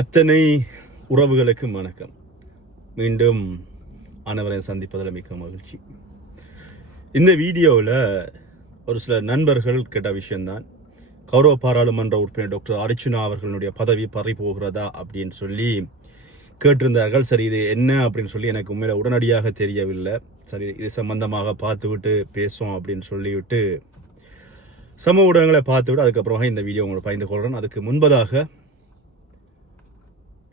அத்தனை உறவுகளுக்கும் வணக்கம். மீண்டும் அனைவரை சந்திப்பதில் மிக்க மகிழ்ச்சி. இந்த வீடியோவில் ஒரு சில நண்பர்கள் கேட்ட விஷயம்தான். கௌரவ பாராளுமன்ற உறுப்பினர் டாக்டர் அர்ச்சுனா அவர்களுடைய பதவி பறி போகிறதா அப்படின்னு சொல்லி கேட்டிருந்தார்கள். சரி இது என்ன அப்படின்னு சொல்லி எனக்கு உண்மையில உடனடியாக தெரியவில்லை. சரி இது சம்பந்தமாக பார்த்துவிட்டு பேசும் அப்படின்னு சொல்லிவிட்டு சமூக ஊடகங்களை பார்த்துவிட்டு அதுக்கப்புறமாக இந்த வீடியோ உங்களை பகிர்ந்து கொள்கிறேன். அதுக்கு முன்பதாக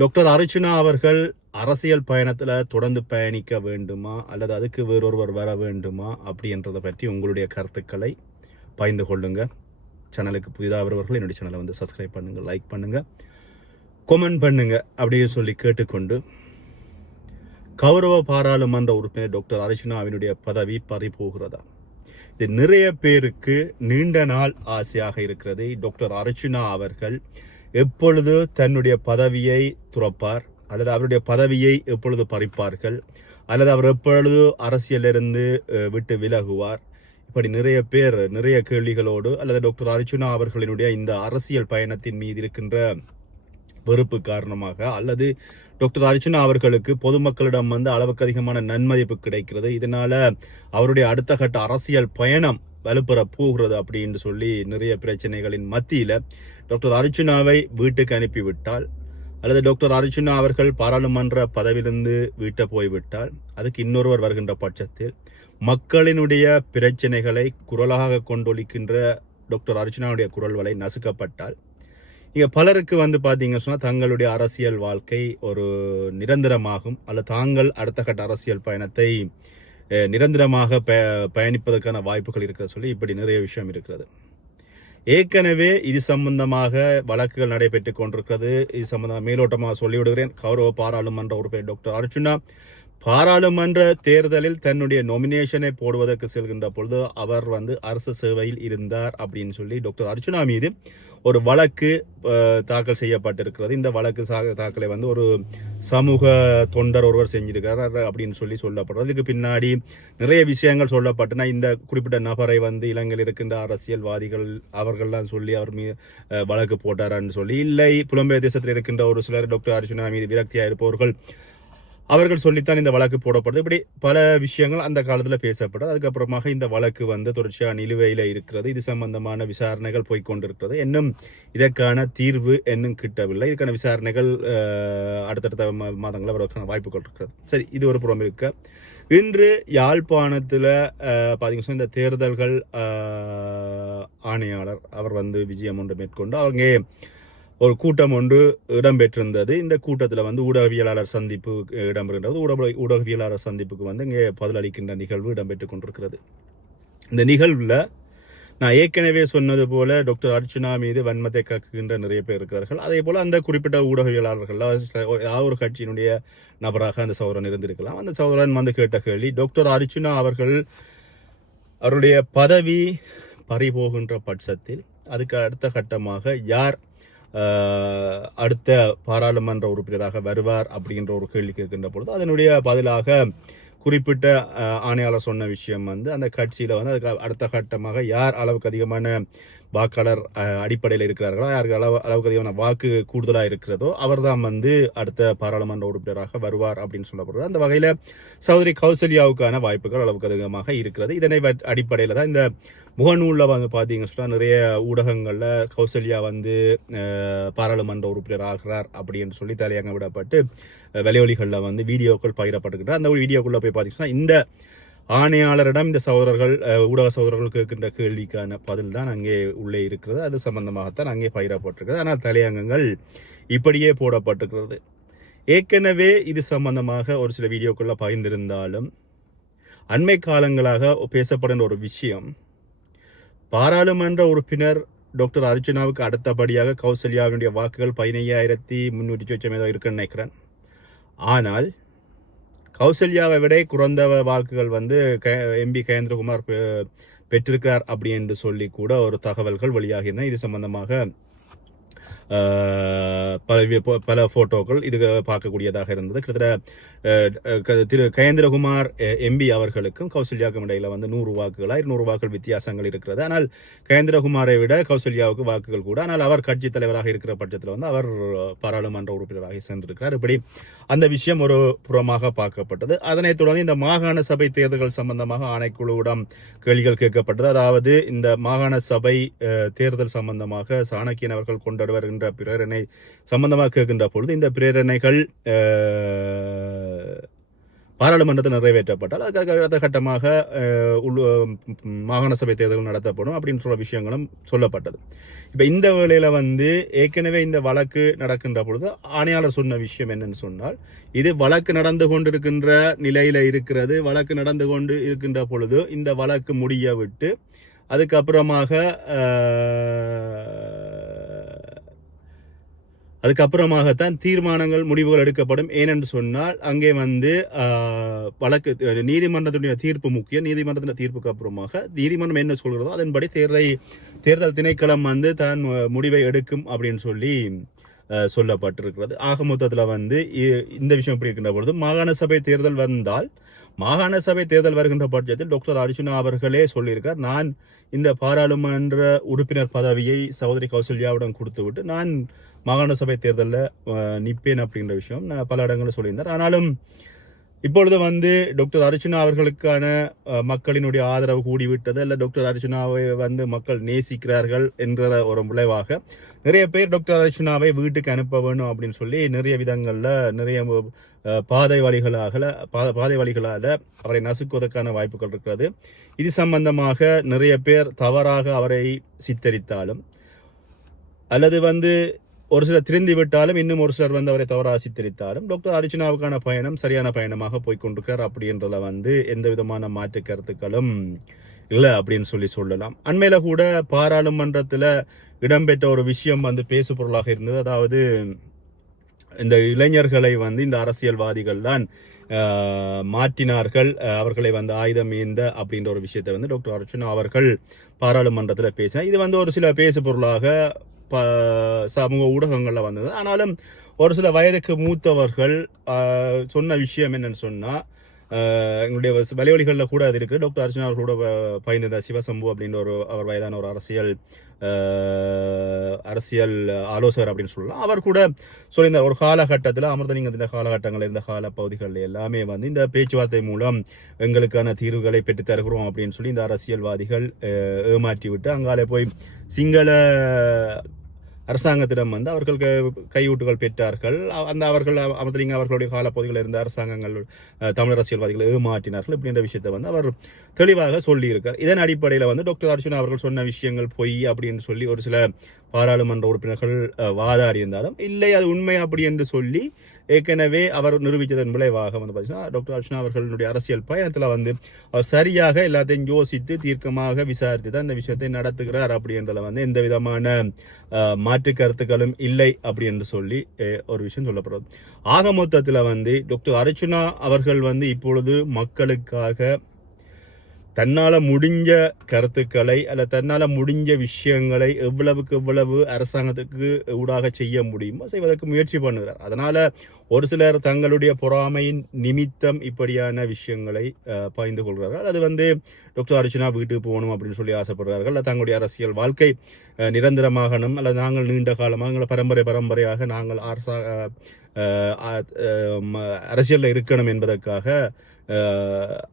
டாக்டர் அர்ச்சுனா அவர்கள் அரசியல் பயணத்தில் தொடர்ந்து பயணிக்க வேண்டுமா? அல்லது அதுக்கு வேறொருவர் வர வேண்டுமா? அப்படின்றத பற்றி உங்களுடைய கருத்துக்களை பகிர்ந்து கொள்ளுங்க. சேனலுக்கு புதிதாக வருவர்கள் என்னுடைய சேனலை வந்து சப்ஸ்கிரைப் பண்ணுங்கள் லைக் பண்ணுங்கள் கொமெண்ட் பண்ணுங்கள் அப்படின்னு சொல்லி கேட்டுக்கொண்டு கௌரவ பாராளுமன்ற உறுப்பினர் டாக்டர் அர்ச்சுனாவினுடைய பதவி பறி போகிறதா இது நிறைய பேருக்கு நீண்ட நாள் ஆசையாக இருக்கிறது. டாக்டர் அர்ச்சுனா அவர்கள் எப்பொழுது தன்னுடைய பதவியை துறப்பார்? அல்லது அவருடைய பதவியை எப்பொழுது பறிப்பார்கள்? அல்லது அவர் எப்பொழுது அரசியலிருந்து விட்டு விலகுவார்? இப்படி நிறைய பேர் நிறைய கேள்விகளோடு அல்லது டாக்டர் அர்ஜுனா அவர்களினுடைய இந்த அரசியல் பயணத்தின் மீது இருக்கின்ற வெறுப்பு காரணமாக அல்லது டாக்டர் அர்ஜுனா அவர்களுக்கு பொதுமக்களிடம் வந்து அளவுக்கு அதிகமான நன்மதிப்பு கிடைக்கிறது. இதனால அவருடைய அடுத்த கட்ட அரசியல் பயணம் வலுப்பெற போகிறது அப்படின்னு சொல்லி நிறைய பிரச்சனைகளின் மத்தியில டாக்டர் அர்ஜுனாவை வீட்டுக்கு அனுப்பிவிட்டால் அல்லது டாக்டர் அர்ஜுனா அவர்கள் பாராளுமன்ற பதவியிலிருந்து வீட்டை போய்விட்டால் அதுக்கு இன்னொருவர் வருகின்ற பட்சத்தில் மக்களினுடைய பிரச்சனைகளை குரலாக கொண்டொழிக்கின்ற டாக்டர் அர்ஜுனாவுடைய குரல் வலை நசுக்கப்பட்டால் இங்கே பலருக்கு வந்து பார்த்தீங்க சொன்னால் தங்களுடைய அரசியல் வாழ்க்கை ஒரு நிரந்தரமாகும் அல்லது தாங்கள் அடுத்த கட்ட அரசியல் பயணத்தை நிரந்தரமாக ப- பயணிப்பதற்கான வாய்ப்புகள் இருக்கிற சொல்லி இப்படி நிறைய விஷயம் இருக்கிறது. ஏற்கனவே இது சம்பந்தமாக வழக்குகள் நடைபெற்றுக் கொண்டிருக்கிறது. இது சம்பந்தமாக மேலோட்டமாக சொல்லிவிடுகிறேன். கௌரவ பாராளுமன்ற உறுப்பினர் டாக்டர் அர்ஜுனா பாராளுமன்ற தேர்தலில் தன்னுடைய நொமினேஷனை போடுவதற்கு செல்கின்ற பொழுது அவர் வந்து அரசு சேவையில் இருந்தார் அப்படின்னு சொல்லி டாக்டர் அர்ஜுனா மீது ஒரு வழக்கு தாக்கல் செய்யப்பட்டிருக்கிறது. இந்த வழக்கு சா- தாக்கலை வந்து ஒரு சமூக தொண்டர் ஒருவர் செஞ்சிருக்கிறார் அப்படின்னு சொல்லி சொல்லப்படுறது இதுக்கு பின்னாடி நிறைய விஷயங்கள் சொல்லப்பட்டுனா இந்த குறிப்பிட்ட நபரை வந்து இலங்கையில் இருக்கின்ற அரசியல்வாதிகள் அவர்கள்லாம் சொல்லி அவர் மீது வழக்கு போட்டாரான்னு சொல்லி இல்லை புலம்பெயர் தேசத்தில் இருக்கின்ற ஒரு சிலர் டாக்டர் அர்ஜுனா மீது விரக்தியாக இருப்பவர்கள் அவர்கள் சொல்லித்தான் இந்த வழக்கு போடப்படுது. இப்படி பல விஷயங்கள் அந்த காலத்தில் பேசப்படுது அதுக்கப்புறமாக இந்த வழக்கு வந்து தொடர்ச்சியாக நிலுவையில் இருக்கிறது. இது சம்பந்தமான விசாரணைகள் போய்கொண்டிருக்கிறது இன்னும் இதற்கான தீர்வு இன்னும் கிட்டவில்லை. இதுக்கான விசாரணைகள் அடுத்தடுத்த மாதங்களில் வருவதற்கான வாய்ப்புகள் இருக்கிறது. சரி இது ஒரு புறம் இருக்க இன்று யாழ்ப்பாணத்தில் பார்த்தீங்கன்னா இந்த தேர்தல்கள் ஆணையாளர் அவர் வந்து விஜயம் ஒன்று மேற்கொண்டு அவங்க ஒரு கூட்டம் ஒன்று இடம்பெற்றிருந்தது. இந்த கூட்டத்தில் வந்து ஊடகவியலாளர் சந்திப்பு இடம்பெறுகின்றது. ஊடக ஊடகவியலாளர் சந்திப்புக்கு வந்து இங்கே பதிலளிக்கின்ற நிகழ்வு இடம்பெற்று கொண்டிருக்கிறது. இந்த நிகழ்வில் நான் ஏற்கனவே சொன்னது போல டாக்டர் அர்ச்சுனா மீது வன்மத்தை கக்குகின்ற நிறைய பேர் இருக்கிறார்கள். அதே போல் அந்த குறிப்பிட்ட ஊடகவியலாளர்கள் ஏதாவது ஒரு கட்சியினுடைய நபராக அந்த சௌரன் இருந்திருக்கலாம். அந்த சௌரன் வந்து கேட்ட கேள்வி டாக்டர் அர்ச்சுனா அவர்கள் அவருடைய பதவி பறிபோகின்ற பட்சத்தில் அதுக்கு அடுத்த கட்டமாக யார் அடுத்த பாராளுமன்ற உறுப்பினராக வருவார் அப்படின்ற ஒரு கேள்வி கேட்கின்ற பொழுது அதனுடைய பதிலாக குறிப்பிட்ட ஆணையாளர் சொன்ன விஷயம் வந்து அந்த கட்சியில் வந்து அதுக்கு அடுத்த கட்டமாக யார் அளவுக்கு அதிகமான வாக்காளர் அடிப்படையில் இருக்கிறார்களோ? யாருக்கு அளவு அளவுக்கு அதிகமான வாக்கு கூடுதலாக இருக்கிறதோ அவர்தான் வந்து அடுத்த பாராளுமன்ற உறுப்பினராக வருவார் அப்படின்னு சொல்லப்படுறது அந்த வகையில் சௌதரி கௌசல்யாவுக்கான வாய்ப்புகள் அளவுக்கு அதிகமாக இருக்கிறது. இதனை அடிப்படையில் தான் இந்த முகநூலில் வந்து பார்த்தீங்கன்னு சொன்னால் நிறைய ஊடகங்களில் கௌசல்யா வந்து பாராளுமன்ற உறுப்பினர் ஆகிறார் அப்படின்னு சொல்லி தலையங்க விடப்பட்டு அஹ், வெளியொலிகளில் வந்து வீடியோக்கள் பகிரப்பட்டுக்கிட்டு அந்த வீடியோக்குள்ளே போய் பார்த்தீங்கன்னா இந்த ஆணையாளரிடம் இந்த சகோதரர்கள் ஊடக சகோதரர்கள் கேட்கின்ற கேள்விக்கான பதில் தான் அங்கே உள்ளே இருக்கிறது. அது சம்பந்தமாகத்தான் அங்கே பயிரப்பட்டிருக்கிறது ஆனால் தலையங்கங்கள் இப்படியே போடப்பட்டிருக்கிறது. ஏற்கனவே இது சம்பந்தமாக ஒரு சில வீடியோக்குள்ள பகிர்ந்திருந்தாலும் அண்மை காலங்களாக பேசப்படுகின்ற ஒரு விஷயம் பாராளுமன்ற உறுப்பினர் டாக்டர் அர்ஜுனாவுக்கு அடுத்தபடியாக கௌசல்யாவினுடைய வாக்குகள் பதினையாயிரத்தி முன்னூற்றி சொச்சம் ஏதோ இருக்குன்னு நினைக்கிறேன். ஆனால் கௌசல்யாவை விட குறைந்த வாக்குகள் வந்து எம்பி கயேந்திரகுமார் பெ- பெற்றிருக்கிறார் அப்படி என்று சொல்லி கூட ஒரு தகவல்கள் வெளியாகின இது சம்பந்தமாக பல வி- பல போட்டோக்கள் இது பார்க்கக்கூடியதாக இருந்தது. கிட்டத்தட்ட திரு கயேந்திரகுமார் எம்பி அவர்களுக்கும் கௌசல்யாவுக்கும் இடையில வந்து நூறு வாக்குகள் இருநூறு வாக்குகள் வித்தியாசங்கள் இருக்கிறது. ஆனால் கயேந்திரகுமாரை விட கௌசல்யாவுக்கு வாக்குகள் கூட ஆனால் அவர் கட்சி தலைவராக இருக்கிற பட்சத்தில் வந்து அவர் பாராளுமன்ற உறுப்பினராக சென்றிருக்கிறார். இப்படி அந்த விஷயம் ஒரு புறமாக பார்க்கப்பட்டது. அதனைத் தொடர்ந்து இந்த மாகாண சபை தேர்தல்கள் சம்பந்தமாக ஆணைக்குழுவிடம் கேள்விகள் கேட்கப்பட்டது. அதாவது இந்த மாகாண சபை தேர்தல் சம்பந்தமாக சாணக்கியன் அவர்கள் கொண்டு கேட்கின்ற பிரேரணை சம்பந்தமாக கேட்கின்ற பொழுது இந்த பிரேரணைகள் பாராளுமன்றத்தில் நிறைவேற்றப்பட்டால் அதுக்கு அடுத்த கட்டமாக அஹ், மாகாண சபை தேர்தல் நடத்தப்படும் அப்படின்னு சொல்ல விஷயங்களும் சொல்லப்பட்டது. இப்போ இந்த வேளையில் வந்து ஏற்கனவே இந்த வழக்கு நடக்கின்ற பொழுது ஆணையாளர் சொன்ன விஷயம் என்னன்னு சொன்னால் இது வழக்கு நடந்து கொண்டிருக்கின்ற நிலையில் இருக்கிறது வழக்கு நடந்து கொண்டு இருக்கின்ற பொழுது இந்த வழக்கு முடிய விட்டு அதுக்கப்புறமாக அதுக்கப்புறமாகத்தான் தீர்மானங்கள் முடிவுகள் எடுக்கப்படும். ஏனென்று சொன்னால் அங்கே வந்து வழக்கு நீதிமன்றத்துடைய தீர்ப்பு முக்கியம். நீதிமன்றத்தின் தீர்ப்புக்கு அப்புறமாக நீதிமன்றம் என்ன சொல்கிறதோ அதன்படி தேர்தலை தேர்தல் திணைக்களம் வந்து தான் முடிவை எடுக்கும் அப்படின்னு சொல்லி சொல்லப்பட்டிருக்கிறது. ஆக மொத்தத்தில் வந்து இ- இந்த விஷயம் எப்படி இருக்கின்ற பொழுது மாகாண சபை தேர்தல் வந்தால் மாகாண சபை தேர்தல் வருகின்ற பட்சத்தில் டாக்டர் அர்ஜுனா அவர்களே சொல்லியிருக்கார் நான் இந்த பாராளுமன்ற உறுப்பினர் பதவியை சகோதரி கௌசல்யாவிடம் கொடுத்துவிட்டு நான் மாகாண சபை தேர்தலில் நிற்பேன் அப்படின்ற விஷயம் நான் பல இடங்களில் சொல்லியிருந்தார் ஆனாலும் இப்பொழுது வந்து டாக்டர் அர்ச்சுனா அவர்களுக்கான மக்களினுடைய ஆதரவு கூடிவிட்டது. இல்லை டாக்டர் அர்ச்சுனாவை வந்து மக்கள் நேசிக்கிறார்கள் என்ற ஒரு விளைவாக நிறைய பேர் டாக்டர் அர்ச்சுனாவை வீட்டுக்கு அனுப்ப வேணும் அப்படின்னு சொல்லி நிறைய விதங்களில் நிறைய பாதை வழிகளாக பா- பாதை வழிகளால் அவரை நசுக்குவதற்கான வாய்ப்புகள் இருக்கிறது. இது சம்பந்தமாக நிறைய பேர் தவறாக அவரை சித்தரித்தாலும் அல்லது வந்து ஒரு சிலர் திருந்தி விட்டாலும் இன்னும் ஒரு சிலர் வந்து அவரை தவறாக சித்தரித்தாலும் டாக்டர் அர்ஜுனாவுக்கான பயணம் சரியான பயணமாக போய் கொண்டிருக்கார் அப்படின்றத வந்து எந்த விதமான மாற்று கருத்துக்களும் இல்லை அப்படின்னு சொல்லி சொல்லலாம். அண்மையில் கூட பாராளுமன்றத்தில் இடம்பெற்ற ஒரு விஷயம் வந்து பேசு பொருளாக இருந்தது. அதாவது இந்த இளைஞர்களை வந்து இந்த அரசியல்வாதிகள் தான் மாற்றினார்கள். அவர்களை வந்து ஆயுதம் ஏந்த அப்படின்ற ஒரு விஷயத்தை வந்து டாக்டர் அர்ச்சுனா அவர்கள் பாராளுமன்றத்தில் பேசினார். இது வந்து ஒரு சில பேசு பொருளாக ப- சமூக ஊடகங்களில் வந்தது. ஆனாலும் ஒரு சில வயதுக்கு மூத்தவர்கள் சொன்ன விஷயம் என்னன்னு சொன்னால் எங்களுடைய வலைவழிகளில் கூட அது இருக்குது டாக்டர் அர்ஜுனா அவர்களோட ப- சிவசம்பு அப்படின்ற ஒரு அவர் வயதான ஒரு அரசியல் அரசியல் ஆலோசகர் அப்படின்னு சொல்லலாம். அவர் கூட சொல்லியிருந்தார் ஒரு காலகட்டத்தில் அமிர்தலிங்க இந்த காலகட்டங்கள் இருந்த கால பகுதிகளில் எல்லாமே வந்து இந்த பேச்சுவார்த்தை மூலம் எங்களுக்கான தீர்வுகளை பெற்று தருகிறோம் அப்படின்னு சொல்லி இந்த அரசியல்வாதிகள் ஏமாற்றி விட்டு அங்காலே போய் சிங்கள அரசாங்கத்திடம் வந்து அவர்கள் கையூட்டுகள் பெற்றார்கள். அந்த அவர்கள் அ- அவர்களுடைய காலப்பகுதியில் இருந்த அரசாங்கங்கள் தமிழ் அரசியல்வாதிகளை ஏமாற்றினார்கள் இப்படின்ற விஷயத்தை வந்து அவர் தெளிவாக சொல்லியிருக்கார். இதன் அடிப்படையில் வந்து டாக்டர் அர்ஜுன் அவர்கள் சொன்ன விஷயங்கள் பொய் அப்படின்னு சொல்லி ஒரு சில பாராளுமன்ற உறுப்பினர்கள் வாதாடி இருந்தாலும் இல்லை அது உண்மை அப்படி என்று சொல்லி ஏற்கனவே அவர் நிரூபித்ததன் விளைவாக வந்து பார்த்தீங்கன்னா டாக்டர் அர்ச்சனா அவர்களுடைய அரசியல் பயணத்தில் வந்து அவர் சரியாக எல்லாத்தையும் யோசித்து தீர்க்கமாக விசாரித்து தான் இந்த விஷயத்தை நடத்துகிறார் அப்படின்றத வந்து எந்த விதமான மாற்று கருத்துக்களும் இல்லை அப்படி என்று சொல்லி ஒரு விஷயம் சொல்லப்படுறது. ஆக மொத்தத்தில் வந்து டாக்டர் அர்ச்சுனா அவர்கள் வந்து இப்பொழுது மக்களுக்காக தன்னால் முடிஞ்ச கருத்துக்களை அல்ல தன்னால் முடிஞ்ச விஷயங்களை எவ்வளவுக்கு எவ்வளவு அரசாங்கத்துக்கு ஊடாக செய்ய முடியுமோ செய்வதற்கு முயற்சி பண்ணுகிறார். அதனால் ஒரு சிலர் தங்களுடைய பொறாமையின் நிமித்தம் இப்படியான விஷயங்களை பகிர்ந்து கொள்கிறார்கள். அது வந்து டாக்டர் அர்ச்சனா வீட்டுக்கு போகணும் அப்படின்னு சொல்லி ஆசைப்படுறார்கள் அல்ல தங்களுடைய அரசியல் வாழ்க்கை நிரந்தரமாகணும். அல்லது நாங்கள் நீண்ட காலமாக எங்களை பரம்பரை பரம்பரையாக நாங்கள் அரசா அரசியலில் ம- இருக்கணும் என்பதற்காக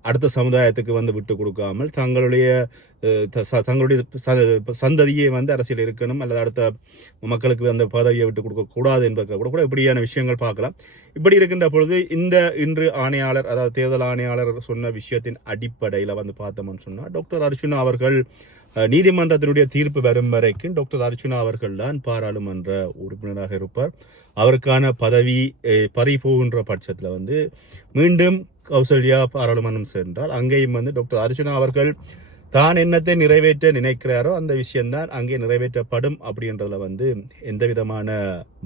அடுத்த சமுதாயத்துக்கு வந்து விட்டு கொடுக்காமல் தங்களுடைய த- தங்களுடைய சந்ததியை வந்து அரசியல் இருக்கணும் அல்லது அடுத்த மக்களுக்கு அந்த பதவியை விட்டு கொடுக்க கூடாது என்பதற்காக கூட கூட இப்படியான விஷயங்கள் பார்க்கலாம். இப்படி இருக்கின்ற பொழுது இந்த இன்று ஆணையாளர் அதாவது தேர்தல் ஆணையாளர் சொன்ன விஷயத்தின் அடிப்படையில் வந்து பார்த்தோம்னு சொன்னால் டாக்டர் அர்ஜுனா அவர்கள் நீதிமன்றத்தினுடைய தீர்ப்பு வரும் வரைக்கும் டாக்டர் அர்ஜுனா அவர்கள் தான் பாராளுமன்ற உறுப்பினராக இருப்பார். அவருக்கான பதவி பறி போகின்ற பட்சத்தில் வந்து மீண்டும் கௌசல்யா பாராளுமன்றம் சென்றால் அங்கேயும் வந்து டாக்டர் அர்ஜுனா அவர்கள் தான் என்னத்தை நிறைவேற்ற நினைக்கிறாரோ அந்த விஷயம்தான் அங்கே நிறைவேற்றப்படும் அப்படின்றதுல வந்து எந்த விதமான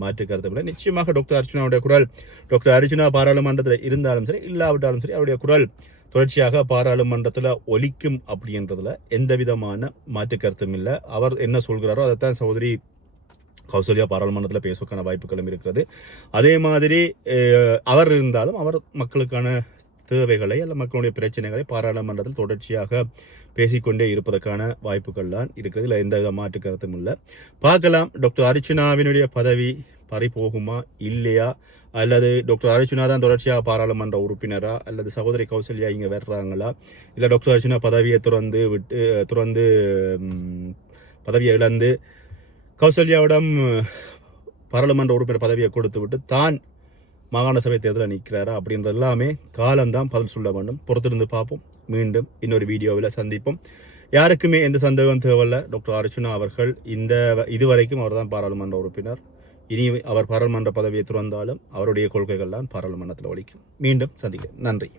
மாற்று கருத்தும் இல்லை. நிச்சயமாக டாக்டர் அர்ஜுனாவுடைய குரல் டாக்டர் அர்ஜுனா பாராளுமன்றத்தில் இருந்தாலும் சரி இல்லாவிட்டாலும் சரி அவருடைய குரல் தொடர்ச்சியாக பாராளுமன்றத்தில் ஒலிக்கும் அப்படின்றதுல எந்த விதமான மாற்று கருத்தும் இல்லை. அவர் என்ன சொல்கிறாரோ அதைத்தான் சகோதரி கௌசல்யா பாராளுமன்றத்தில் பேசுவதற்கான வாய்ப்புகளும் இருக்கிறது. அதே மாதிரி அவர் இருந்தாலும் அவர் மக்களுக்கான தேவைகளை அல்ல மக்களுடைய பிரச்சனைகளை பாராளுமன்றத்தில் தொடர்ச்சியாக பேசிக்கொண்டே இருப்பதற்கான வாய்ப்புகள்லாம் இருக்கிறது. இல்லை எந்த வித மாற்று கருத்தும் இல்லை. பார்க்கலாம். டாக்டர் அர்ச்சனாவினுடைய பதவி பறிபோகுமா இல்லையா? அல்லது டாக்டர் அர்ச்சுனா தான் தொடர்ச்சியாக பாராளுமன்ற உறுப்பினரா? அல்லது சகோதரி கௌசல்யா இங்கே வர்றாங்களா? இல்லை டாக்டர் அர்ச்சுனா பதவியை துறந்து விட்டு துறந்து பதவியை இழந்து கௌசல்யாவிடம் பாராளுமன்ற உறுப்பினர் பதவியை கொடுத்து விட்டு தான் மாகாண சபை தேர்தலில் நிற்கிறாரா அப்படின்றது எல்லாமே காலம்தான் பதில் சொல்ல வேண்டும். பொறுத்திருந்து பார்ப்போம். மீண்டும் இன்னொரு வீடியோவில் சந்திப்போம். யாருக்குமே எந்த சந்தேகம் தேவையில்ல. டாக்டர் அர்ச்சுனா அவர்கள் இந்த இதுவரைக்கும் அவர்தான் பாராளுமன்ற உறுப்பினர். இனி அவர் பாராளுமன்ற பதவியை துறந்தாலும் அவருடைய கொள்கைகள் தான் பாராளுமன்றத்தில் ஒழிக்கும். மீண்டும் சந்திக்கிறேன். நன்றி.